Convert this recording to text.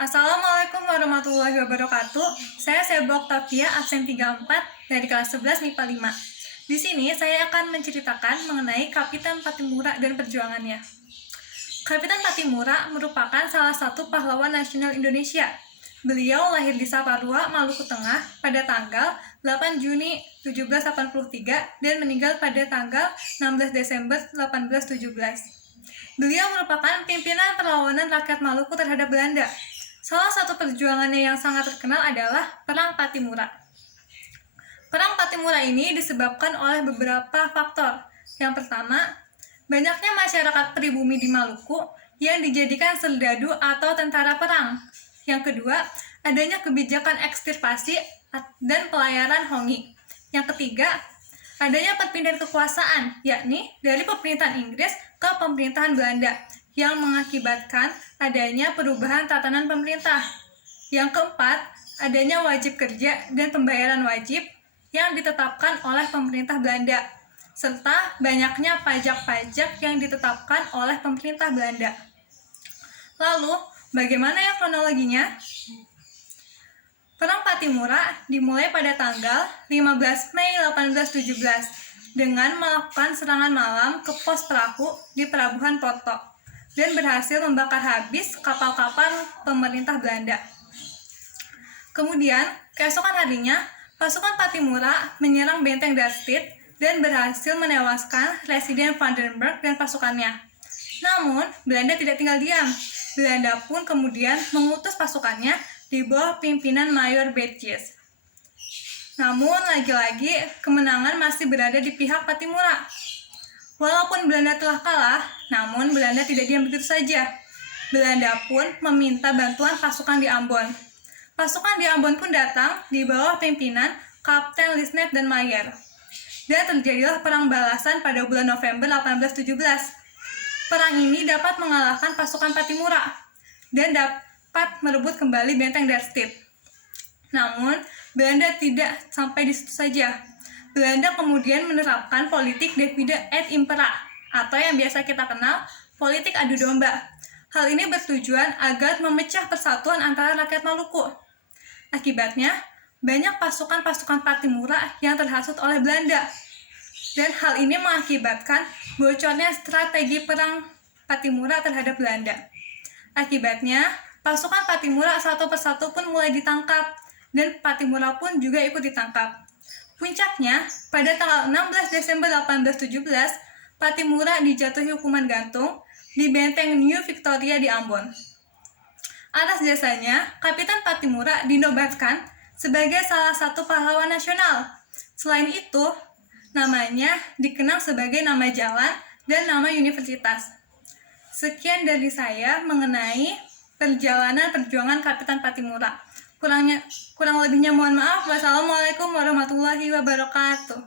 Assalamualaikum warahmatullahi wabarakatuh. Saya Seba Oktavia, absen 34 dari kelas 11 MIPA 5. Di sini saya akan menceritakan mengenai Kapitan Pattimura dan perjuangannya. Kapitan Pattimura merupakan salah satu pahlawan nasional Indonesia. Beliau lahir di Saparua, Maluku Tengah pada tanggal 8 Juni 1783 dan meninggal pada tanggal 16 Desember 1817. Beliau merupakan pimpinan perlawanan rakyat Maluku terhadap Belanda. Salah satu perjuangannya yang sangat terkenal adalah Perang Pattimura. Perang Pattimura ini disebabkan oleh beberapa faktor. Yang pertama, banyaknya masyarakat pribumi di Maluku yang dijadikan serdadu atau tentara perang. Yang kedua, adanya kebijakan ekstirpasi dan pelayaran Hongi. Yang ketiga, adanya perpindahan kekuasaan, yakni dari pemerintahan Inggris ke pemerintahan Belanda, yang mengakibatkan adanya perubahan tatanan pemerintah. Yang keempat, adanya wajib kerja dan pembayaran wajib yang ditetapkan oleh pemerintah Belanda, serta banyaknya pajak-pajak yang ditetapkan oleh pemerintah Belanda. Lalu, bagaimana ya kronologinya? Perang Pattimura dimulai pada tanggal 15 Mei 1817 dengan melakukan serangan malam ke pos perahu di Pelabuhan Porto dan berhasil membakar habis kapal-kapal pemerintah Belanda. Kemudian, keesokan harinya, pasukan Pattimura menyerang benteng Darstedt dan berhasil menewaskan Residen Vandenberg dan pasukannya. Namun, Belanda tidak tinggal diam. Belanda pun kemudian mengutus pasukannya di bawah pimpinan Mayor Beetjes. Namun, lagi-lagi kemenangan masih berada di pihak Pattimura. Walaupun Belanda telah kalah, namun Belanda tidak diam begitu saja. Belanda pun meminta bantuan pasukan di Ambon. Pasukan di Ambon pun datang di bawah pimpinan Kapten Lisnet dan Mayer. Dan terjadilah perang balasan pada bulan November 1817. Perang ini dapat mengalahkan pasukan Pattimura dan dapat merebut kembali benteng Darstedt. Namun, Belanda tidak sampai di situ saja. Belanda kemudian menerapkan politik divide et impera, atau yang biasa kita kenal politik adu domba. Hal ini bertujuan agar memecah persatuan antara rakyat Maluku. Akibatnya, banyak pasukan-pasukan Pattimura yang terhasut oleh Belanda. Dan hal ini mengakibatkan bocornya strategi perang Pattimura terhadap Belanda. Akibatnya, pasukan Pattimura satu persatu pun mulai ditangkap, dan Pattimura pun juga ikut ditangkap. Puncaknya, pada tanggal 16 Desember 1817, Pattimura dijatuhi hukuman gantung di benteng New Victoria di Ambon. Atas jasanya, Kapitan Pattimura dinobatkan sebagai salah satu pahlawan nasional. Selain itu, namanya dikenal sebagai nama jalan dan nama universitas. Sekian dari saya mengenai perjalanan perjuangan Kapitan Pattimura. Kurang lebihnya mohon maaf. Wassalamualaikum warahmatullahi wabarakatuh.